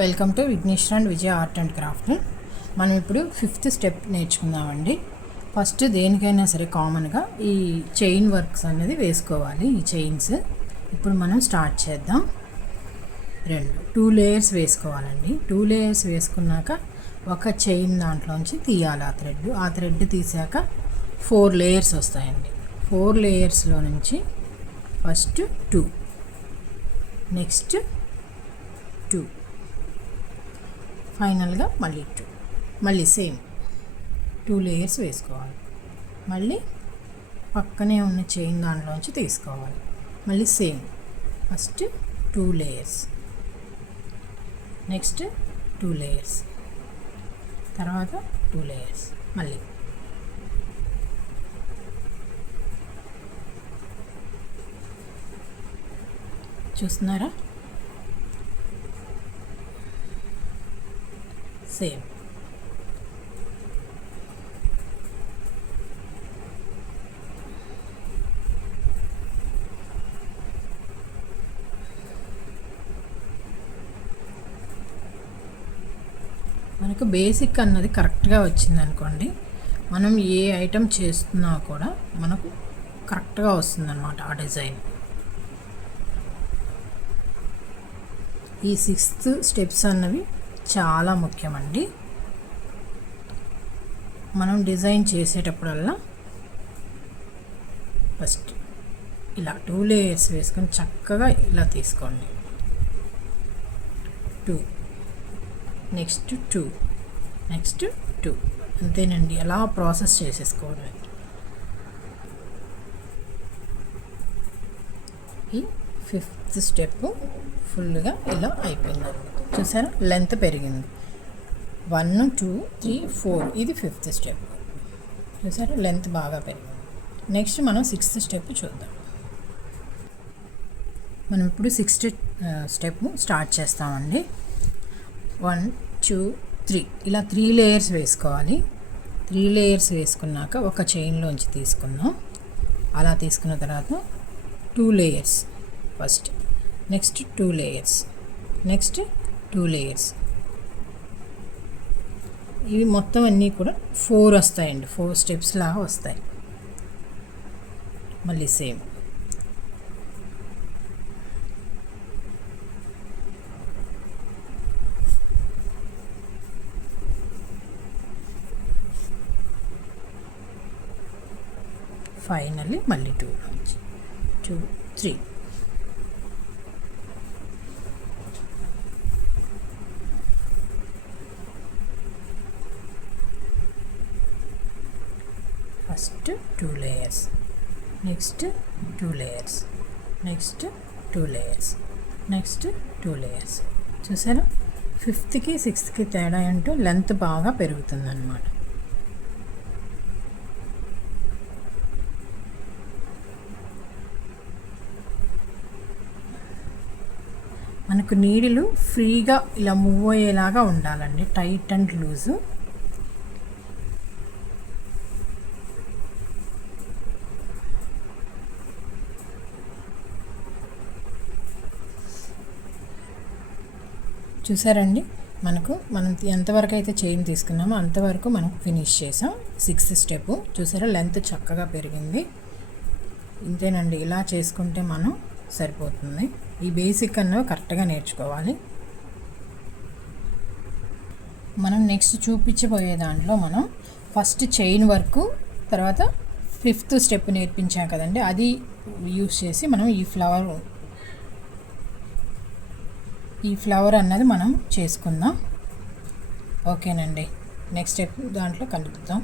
Welcome to Vigneshwar and Vijaya art and craft. మనం ఇప్పుడు 5th step నేర్చుకుందామండి. First దేనికైనా సరే కామన్గా ఈ చైన్ వర్క్స్ అనేది వేసుకోవాలి. ఈ చైన్స్ ఇప్పుడు మనం స్టార్ట్ చేద్దాం. 2 లేయర్స్ వేసుకోవాలండి. 2 లేయర్స్ వేసుకున్నాక ఒక చైన్ దాంట్లోంచి తీయాలి. ఆ థ్రెడ్ తీసాక 4 లేయర్స్ వస్తాయండి. 4 లేయర్స్లో నుంచి ఫస్ట్ 2, నెక్స్ట్ 2, ఫైనల్గా మళ్ళీ 2, మళ్ళీ సేమ్ 2 లేయర్స్ వేసుకోవాలి. మళ్ళీ పక్కనే ఉన్న చైన్ దాంట్లోంచి తీసుకోవాలి. మళ్ళీ same first 2 layers, next 2 layers, తర్వాత 2 లేయర్స్. మళ్ళీ చూస్తున్నారా? సేమ్ మనకు బేసిక్ అన్నది కరెక్ట్గా వచ్చిందనుకోండి, మనం ఏ ఐటెం చేస్తున్నా కూడా మనకు కరెక్ట్గా వస్తుందన్నమాట ఆ డిజైన్. ఈ 6th స్టెప్స్ అన్నవి చాలా ముఖ్యమండి. మనం డిజైన్ చేసేటప్పుడల్లా ఫస్ట్ ఇలా 2 లేయర్స్ వేసుకొని చక్కగా ఇలా తీసుకోండి. 2, నెక్స్ట్ 2, నెక్స్ట్ 2, అంతేనండి. అలా ప్రాసెస్ చేసేసుకోవడం. ఈ 5th స్టెప్ ఫుల్గా ఇలా అయిపోయింది. చూసారా? లెంత్ పెరిగింది. 1, 2, 3, 4 ఇది 5th స్టెప్. చూసారా? లెంత్ బాగా పెరిగింది. నెక్స్ట్ మనం 6th స్టెప్ చూద్దాం. మనం ఇప్పుడు 6th స్టెప్ స్టార్ట్ చేస్తామండి. 1, 2, 3 ఇలా 3 లేయర్స్ వేసుకోవాలి. 3 లేయర్స్ వేసుకున్నాక ఒక చైన్లోంచి తీసుకుందాం. అలా తీసుకున్న తర్వాత 2 layers first, next 2 layers, next 2 layers. ఇవి మొత్తం అన్నీ కూడా 4 వస్తాయండి. 4 స్టెప్స్ లాగా వస్తాయి. మళ్ళీ సేమ్ ఫైనల్లీ మళ్ళీ 2 నుంచి 2, 3. First 2 layers, next 2 layers, next 2 layers, next 2 layers. చూసారా? 5th-కి 6th-కి తేడా అంటూ లెంత్ బాగా పెరుగుతుంది అన్నమాట. మనకు నీడిలు ఫ్రీగా ఇలా మూవ్ అయ్యేలాగా ఉండాలండి, టైట్ అండ్ లూజు. చూసారండి? మనం ఎంతవరకు అయితే చైన్ తీసుకున్నామో అంతవరకు మనకు ఫినిష్ చేసాం. 6th స్టెప్ చూసారా? లెంత్ చక్కగా పెరిగింది. ఇంతేనండి. ఇలా చేసుకుంటే మనం సరిపోతుంది. ఈ బేసిక్ అన్నవి కరెక్ట్గా నేర్చుకోవాలి. మనం నెక్స్ట్ చూపించబోయే దాంట్లో మనం ఫస్ట్ చైన్ వర్క్, తర్వాత 5th స్టెప్ నేర్పించాం కదండి, అది యూస్ చేసి మనం ఈ ఫ్లవర్ అన్నది మనం చేసుకుందాం. ఓకేనండి. నెక్స్ట్ స్టెప్ దాంట్లో కలుద్దాం.